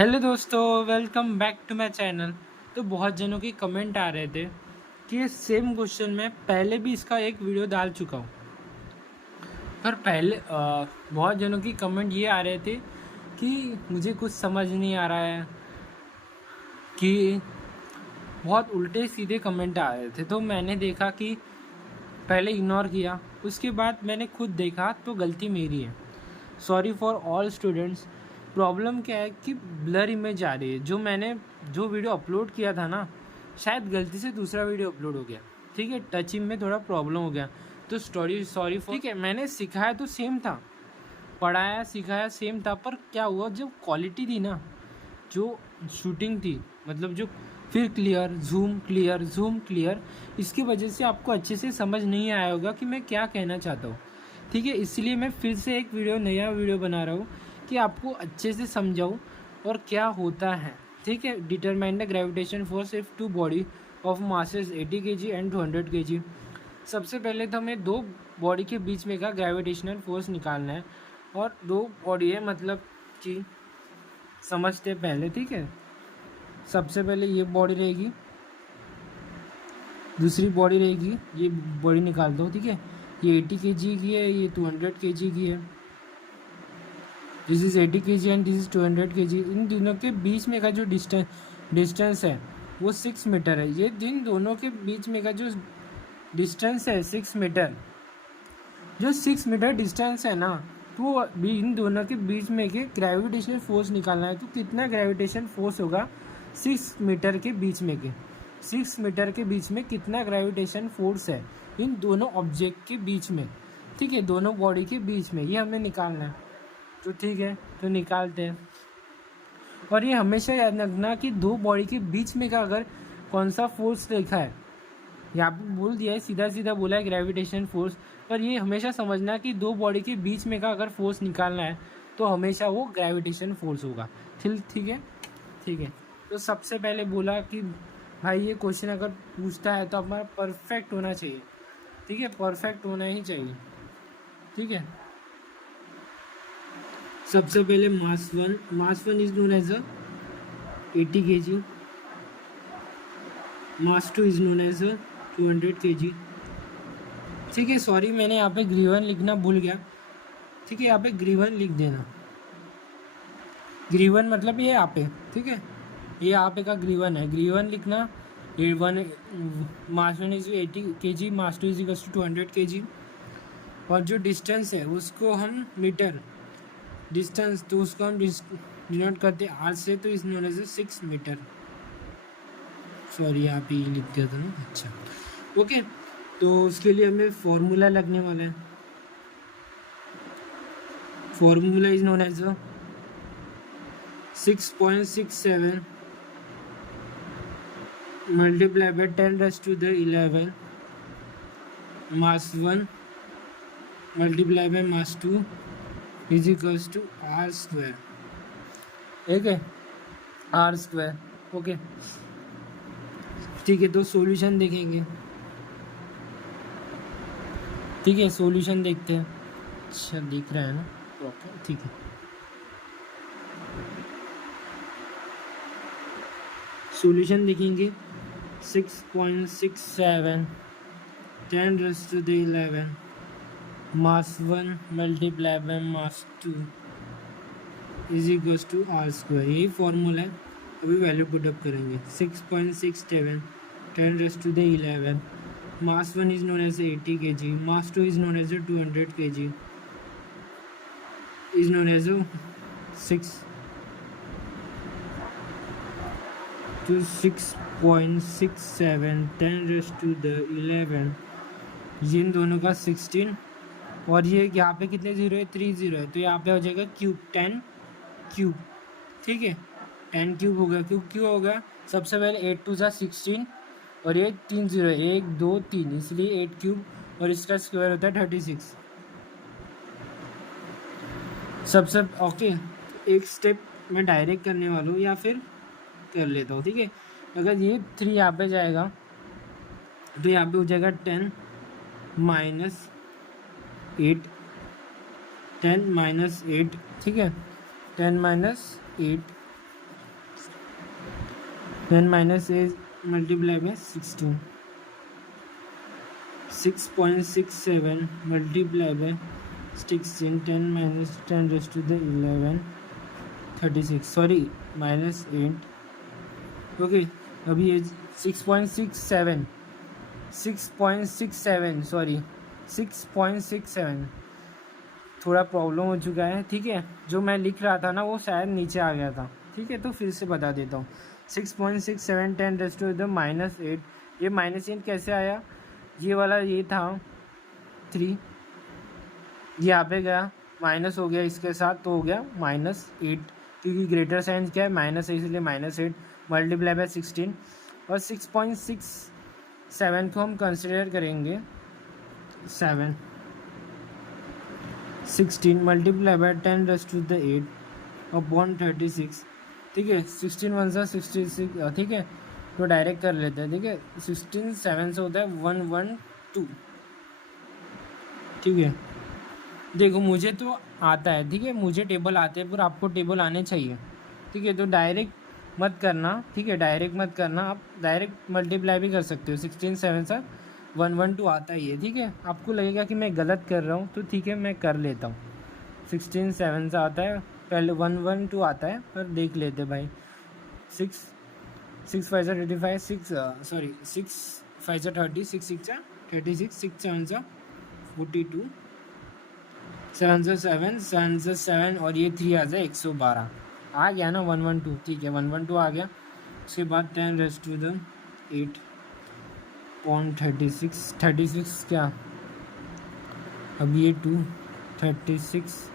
Hello दोस्तों, welcome back to my channel. तो बहुत जनों की कमेंट आ रहे थे कि ये सेम क्वेश्चन मैं पहले भी इसका एक वीडियो डाल चुका हूँ। पर पहले बहुत जनों की कमेंट ये आ रहे थे कि मुझे कुछ समझ नहीं आ रहा है, कि बहुत उल्टे सीधे कमेंट आ रहे थे। तो मैंने देखा कि पहले इग्नोर किया, उसके बाद मैंने खुद देखा तो गलती मेरी है। Sorry for all students. Problem क्या है कि ब्लर इमेज आ रही है। जो वीडियो अपलोड किया था ना, शायद गलती से दूसरा वीडियो अपलोड हो गया। ठीक है, टचिंग में थोड़ा प्रॉब्लम हो गया, तो सॉरी फॉर। ठीक है, मैंने सिखाया तो सेम था, पढ़ाया सिखाया सेम था, पर क्या हुआ जब क्वालिटी थी ना, जो शूटिंग थी, मतलब जो फिर क्लियर जूम क्लियर, इसकी वजह से आपको अच्छे से समझ नहीं आया होगा कि मैं क्या कहना चाहता हूँ। ठीक है, इसलिए मैं फिर से एक नया वीडियो बना रहा हूँ कि आपको अच्छे से समझाऊँ और क्या होता है। ठीक है, determine the gravitation force if two body of masses 80 kg and 200 kg। सबसे पहले तो हमें दो बॉडी के बीच में का ग्रेविटेशनल फोर्स निकालना है, और दो बॉडी है मतलब कि समझते पहले। ठीक है, सबसे पहले ये बॉडी रहेगी, दूसरी बॉडी रहेगी, ये बॉडी निकाल दो। ठीक है, ये 80 kg की है, ये 200 kg की है। This is 80 kg and this is 200 kg। इन दोनों के बीच में का जो डिस्टेंस है वो 6 मीटर है। ये इन दोनों के बीच में का जो डिस्टेंस है 6 मीटर, जो 6 मीटर डिस्टेंस है ना, तो इन दोनों के बीच में के ग्रेविटेशनल फोर्स निकालना है। तो कितना ग्रेविटेशन फोर्स होगा 6 मीटर के बीच में के, 6 मीटर के बीच में कितना ग्रेविटेशन फोर्स है इन दोनों ऑब्जेक्ट के बीच में। ठीक है, दोनों बॉडी के बीच में ये हमें निकालना है। तो ठीक है, तो निकालते हैं। और ये हमेशा याद रखना कि दो बॉडी के बीच में का अगर कौन सा फोर्स लिखा है, यहाँ पे बोल दिया है, सीधा सीधा बोला है ग्रेविटेशन फोर्स, पर ये हमेशा समझना कि दो बॉडी के बीच में का अगर फोर्स निकालना है तो हमेशा वो ग्रेविटेशन फोर्स होगा। ठीक है, ठीक है। तो सबसे पहले बोला कि भाई ये क्वेश्चन अगर पूछता है तो हमारा परफेक्ट होना चाहिए। ठीक है, परफेक्ट होना ही चाहिए। ठीक है, सबसे पहले mass one is known as 80 kg, mass two is known as 200 kg। ठीक है, सॉरी मैंने यहाँ पे ग्रीवन लिखना भूल गया। ठीक है, यहाँ पे ग्रीवन लिख देना। ग्रीवन मतलब ये यहाँ पे, ठीक है, ये यहाँ पे का ग्रीवन है, ग्रीवन लिखना। ये one mass one is 80 kg, mass two is equals to 200 kg। और जो डिस्टेंस है उसको हम मीटर, डिस्टेंस तो उसको हम डिनोट करते हैं आर से, तो इस नोन एज 6 मीटर। सॉरी यहाँ पे लिख दिया था ना। अच्छा, ओके। तो उसके लिए हमें फॉर्मूला लगने वाला है। Formula is known as 6.67 multiply by 10⁻11 mass 1 multiply by mass 2 is equals to r square. ठीक है, आर स्क्वायर। ओके, ठीक है। तो सॉल्यूशन देखेंगे। ठीक है, सॉल्यूशन देखते हैं। अच्छा दिख रहा है ना प्रॉपर। ठीक है, सॉल्यूशन देखेंगे। 6.67 10⁻11 mass 1 multiply by mass 2 is equals to r square. यही फॉर्मूला है, अभी वैल्यू पुटअप करेंगे। 6.67 10⁻11 mass 1 is known as 80 kg, mass 2 is known as 200 kg, is known as 6 to 6.67 10⁻11। ये इन दोनों का 16, और ये यहाँ पे कितने जीरो है, 3 जीरो है, तो यहाँ पे हो जाएगा क्यूब, 10 क्यूब। ठीक है, 10 क्यूब हो गया। क्यों होगा, सबसे पहले 8 2 16, और ये 3 जीरो है, 1 2 3, इसलिए 8 क्यूब, और इसका स्क्वायर होता है 36। सबसे ओके, एक स्टेप मैं डायरेक्ट करने वाला हूँ या फिर कर लेता हूँ। ठीक है, अगर ये 3 यहाँ पे जाएगा तो यहाँ पे हो जाएगा 10 माइनस 8, 10 माइनस 8। ठीक है, 10 minus 8 10 minus a multiply by 16, 6.67 multiply by 16, 10 minus 10 raise to the 11, 36, sorry minus 8। Okay, अभी ये 6.67 सॉरी 6.67 थोड़ा प्रॉब्लम हो चुका है, ठीक है। जो मैं लिख रहा था ना वो शायद नीचे आ गया था, ठीक है, तो फिर से बता देता हूँ। 6.67 10 रेज टू द -8। ये -8 कैसे आया, ये वाला ये था 3, यहाँ पे गया माइनस हो गया इसके साथ, तो हो गया -8, क्योंकि ग्रेटर साइन क्या है माइनस है, इसलिए -8 मल्टीप्लाई बाय 16। और 6.67 को हम कंसिडर करेंगे 7, 16 multiply by 10 raise to the 8 upon 36, ठीक है। 16 1 सा 66, ठीक है, तो डायरेक्ट कर लेते हैं, ठीक है। 16 7 से होता है 112, ठीक है। देखो मुझे तो आता है, ठीक है, मुझे टेबल आते हैं, पर आपको टेबल आने चाहिए, ठीक है। तो डायरेक्ट मत करना, ठीक है, डायरेक्ट मत करना, आप डायरेक्ट मल्टीप्लाई भी कर सकते हो। 16 7 से 112 आता ही है, ठीक है। आपको लगेगा कि मैं गलत कर रहा हूँ, तो ठीक है मैं कर लेता हूँ। 16 7 से आता है, पहले 112 आता है, पर देख लेते भाई। 6 5 से 35, 6 सॉरी 6 5 से 30, 6 6 से 36, 6 7 से 42, 7 से 7, 7 से 7 और ये 3 आ जाए 112, आ गया ना 112, ठीक है 112 आ गया। उसके बाद 10 रेज टू द 8.36, 36 क्या, अब ये 2 36,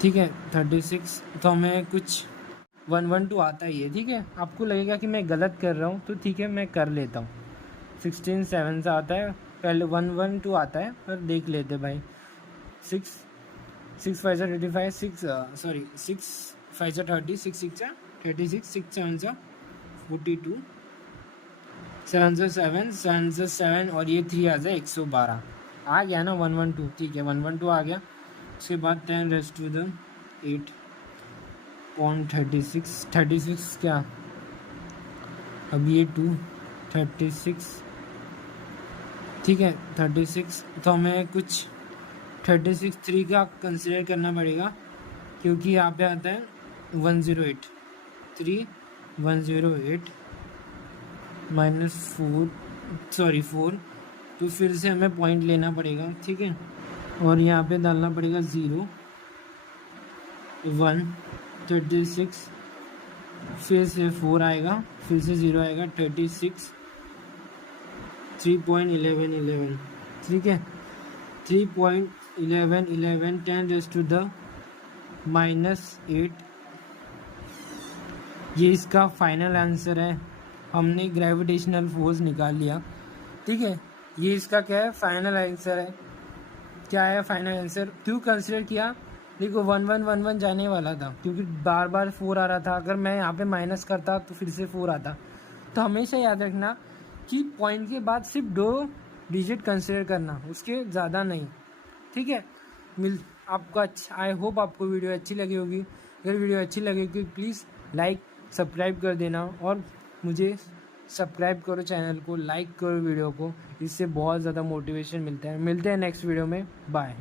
ठीक है 36, तो हमें कुछ 112 आता ही है, ठीक है। आपको लगेगा कि मैं गलत कर रहा हूँ, तो ठीक है मैं कर लेता हूँ। 16 7 से आता है, पहले 112 आता है, पर देख लेते भाई। 6 5 से 35, 6 सॉरी 6 5 से 30, 6 6 से 36, 6 7 से 42, 7 से 7, 7 से 7 और ये 3 आ जाए 112, आ गया ना 112, ठीक है 112 आ गया। उसके बाद 10 रेज टू द 8.36, 36 क्या, अब ये 2 36, ठीक है 36, तो हमें कुछ 36 3 का कंसिडर करना पड़ेगा, क्योंकि यहाँ पे आता है 108, 3 108 -4 सॉरी 4, तो फिर से हमें पॉइंट लेना पड़ेगा, ठीक है। और यहाँ पे डालना पड़ेगा 0 1 36, फिर से 4 आएगा, फिर से 0 आएगा 36, 3.11, ठीक है 3.11, 10 रेज टू द -8, ये इसका फाइनल आंसर है। हमने ग्रेविटेशनल फोर्स निकाल लिया, ठीक है। ये इसका क्या है, फाइनल आंसर है। क्या है फाइनल आंसर, क्यों कंसिडर किया, देखो 1 1 1 1 जाने वाला था, क्योंकि बार बार 4 आ रहा था। अगर मैं यहाँ पे माइनस करता तो फिर से 4 आता। तो हमेशा याद रखना कि पॉइंट के बाद सिर्फ 2 डिजिट कंसिडर करना, उसके ज़्यादा नहीं, ठीक है। आपको अच्छा, आई होप आपको वीडियो अच्छी लगी होगी। अगर वीडियो अच्छी लगेगी प्लीज़ लाइक सब्सक्राइब कर देना, और मुझे सब्सक्राइब करो चैनल को, लाइक करो वीडियो को, इससे बहुत ज़्यादा मोटिवेशन मिलता है। मिलते हैं नेक्स्ट वीडियो में, बाय।